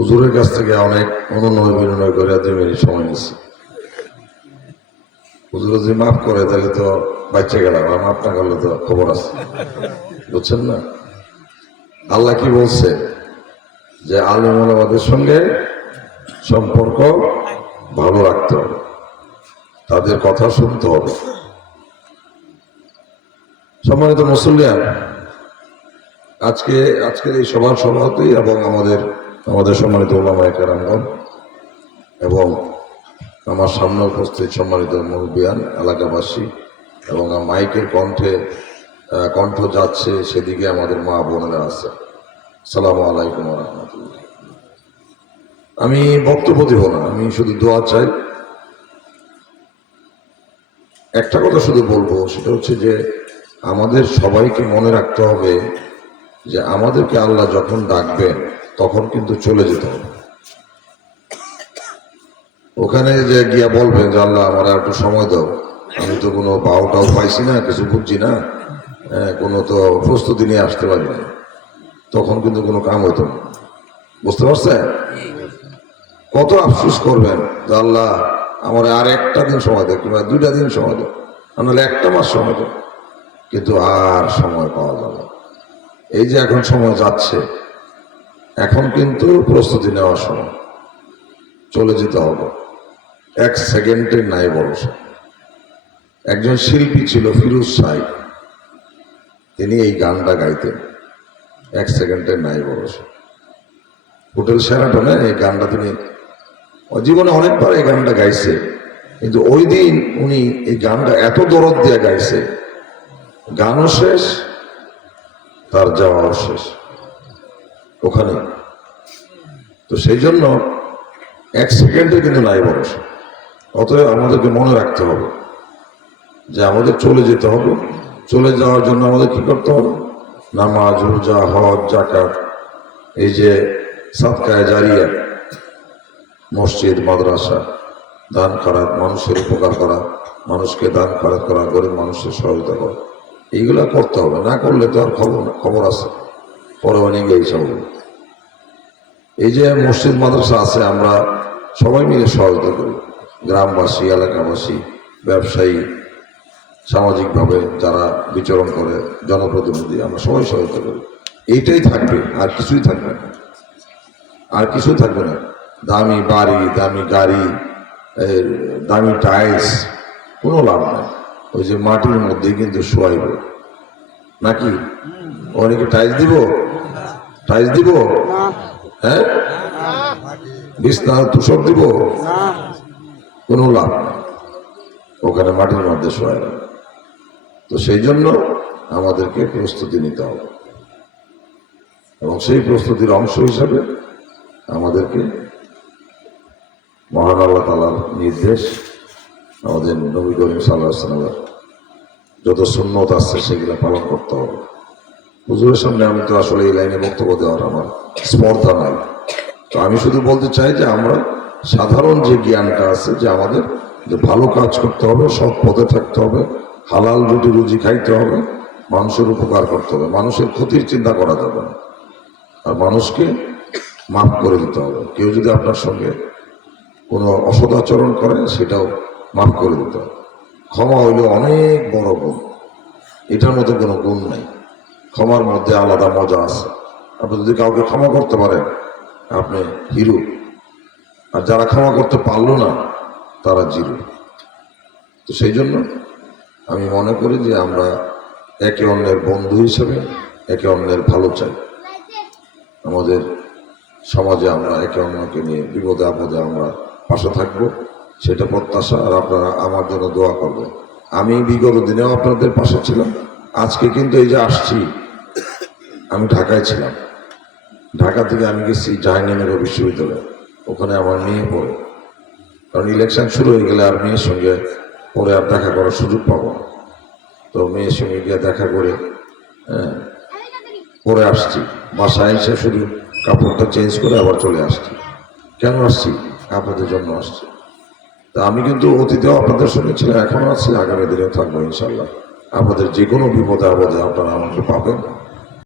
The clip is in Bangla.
হুজুরের কাছ থেকে অনেক অনুনয় বিনয় করে 2 মিনিট সময় নিচ্ছি। হুজুর যদি মাফ করে তাহলে তো বাচ্চা গেলাম, আর মাফ না করলে তো খবর আছে, বুঝছেন না? আল্লাহ কি বলছে যে আলেম ওলামাদের সঙ্গে সম্পর্ক ভালো রাখতে হবে, তাদের কথা শুনতে হবে। সম্মানিত মুসল্লিয়ান, আজকের এই সভার সভাপতি এবং আমাদের সম্মানিত উলামায়ে কেরামগণ এবং আমার সামনে উপস্থিত সম্মানিত মুরব্বিয়ান, এলাকাবাসী এবং মাইকের কণ্ঠ যাচ্ছে সেদিকে আমাদের মা বোনেরা আছে, আসসালামু আলাইকুম ওয়া রাহমাতুল্লাহ। আমি বক্তব্য দিব না, আমি শুধু দোয়া চাই। একটা কথা শুধু বলবো, সেটা হচ্ছে যে আমাদের সবাইকে মনে রাখতে হবে যে আমাদেরকে আল্লাহ যখন ডাকবেন তখন কিন্তু চলে যেতে হবে। ওখানে যে গিয়া বলবেন যে আল্লাহ আমার একটু সময় দাও, আমি তো কোনো পাওটাও পাইছি না, কিছু বুঝছি না, কোনো তো প্রস্তুতি নিয়ে আসতে পারি না, তখন কিন্তু কোনো কাম হইতো না। বুঝতে পারছেন? কত আফসোস করবেন যে আল্লাহ আমার আর একটা দিন সময় দেয়, কিংবা 2টা দিন সময় দেয়, নাহলে 1 মাস সময় দেয়, কিন্তু আর সময় পাওয়া যাবে। এই যে এখন সময় যাচ্ছে, এখন কিন্তু প্রস্তুতি নেওয়ার সময়, চলে যেতে হবে। 1 সেকেন্ডের নাই ভরসা। একজন শিল্পী ছিল ফিরোজ সাহেব, তিনি এই গানটা গাইতেন, 1 সেকেন্ডের নাই ভরসা। হোটেল শেরাটনে এই গানটা তিনি জীবনে অনেকবার এই গানটা গাইছে, কিন্তু ওই দিন উনি এই গানটা এত দরদ দিয়ে গাইছে, গানও শেষ, তার যাওয়াও শেষ ওখানে। তো সেই জন্য 1 সেকেন্ডে কিন্তু নাই ভরসা। অতএব আমাদেরকে মনে রাখতে হবে যে আমাদের চলে যেতে হবে। চলে যাওয়ার জন্য আমাদের কি করতে হবে? নামাজ, রোজা, হজ, যাকাত, এই যে সাদকায়ে জারিয়া, মসজিদ, মাদ্রাসা, দান খয়রাত, মানুষের উপকার করা, মানুষকে দান খয়রাত করা, গরিব মানুষের সহায়তা করা, এইগুলা করতে হবে। না করলে তো আর খবর আছে, পরে অনেক এইসব। এই যে মসজিদ মাদ্রাসা আছে, আমরা সবাই মিলে সহায়তা করি, গ্রামবাসী, এলাকাবাসী, ব্যবসায়ী, সামাজিকভাবে যারা বিচরণ করে, জনপ্রতিনিধি, আমরা সবাই সহায়তা করি। এইটাই থাকবে, আর কিছুই থাকবে না, আর কিছুই থাকবে না। দামি বাড়ি, দামি গাড়ি, দামি টাইলস, কোনো লাভ নাই। ওই যে মাটির মধ্যেই কিন্তু শোয়াইব নাকি? অনেকে টাইলস দিব, হ্যাঁ, বিছনা তুষক দিব, কোনো লাভ নেই, ওখানে মাটির মধ্যে শোয়াইব। তো সেই জন্য আমাদেরকে প্রস্তুতি নিতে হবে, এবং সেই প্রস্তুতির অংশ হিসাবে আমাদেরকে মহান আল্লাহ তাআলার নির্দেশ, আমাদের নবী করিম সাল্লাল্লাহু আলাইহি ওয়াসাল্লামের যত সুন্নত আছে সেগুলো পালন করতে হবে। হুজুরের সামনে আমি তো আসলে এই লাইনে বক্তব্য দেওয়ার আমার স্পর্ধা নাই। তো আমি শুধু বলতে চাই যে আমরা সাধারণ যে জ্ঞানটা আছে, যে আমাদের যে ভালো কাজ করতে হবে, সৎ পথে থাকতে হবে, হালাল রুজি খাইতে হবে, মানুষের উপকার করতে হবে, মানুষের ক্ষতির চিন্তা করা যাবে না, আর মানুষকে মাফ করে দিতে হবে। কেউ যদি আপনার সঙ্গে কোনো অসদাচরণ করে সেটাও মাফ করে দিতে হবে। ক্ষমা হইলে অনেক বড় গুণ, এটার মতো কোনো গুণ নাই। ক্ষমার মধ্যে আলাদা মজা আছে। আপনি যদি কাউকে ক্ষমা করতে পারেন, আপনি হিরো, আর যারা ক্ষমা করতে পারলো না তারা জিরো। তো সেই জন্য আমি মনে করি যে আমরা একে অন্যের বন্ধু হিসেবে একে অন্যের ভালো চাই। আমাদের সমাজে আমরা একে অন্যকে নিয়ে বিপদে আপদে আমরা পাশে থাকবো, সেটা প্রত্যাশা। আর আপনারা আমার জন্য দোয়া করবেন। আমি বিগত দিনেও আপনাদের পাশে ছিলাম। আজকে কিন্তু এই যে আসছি, আমি ঢাকায় ছিলাম, ঢাকা থেকে আমি গেছি জাহাঙ্গীরনগর বিশ্ববিদ্যালয়ে, ওখানে আমার মেয়ে পড়ে। কারণ ইলেকশন শুরু হয়ে গেলে আর মেয়ের সঙ্গে পরে আর দেখা করার সুযোগ পাবো না। তো মেয়ের সঙ্গে গিয়ে দেখা করে পরে আসছি, বাসায় এসে শুধু কাপড়টা চেঞ্জ করে আবার চলে আসছি। কেন আসছি? আপনাদের জন্য আসছি। তা আমি কিন্তু অতীতেও আপনাদের সঙ্গে ছিলাম, এখনো আছি, আগামী দিনেও থাকবো ইনশাল্লাহ। আপনাদের যে কোনো বিপদে আপদে আপনারা আমাকে পাবেন।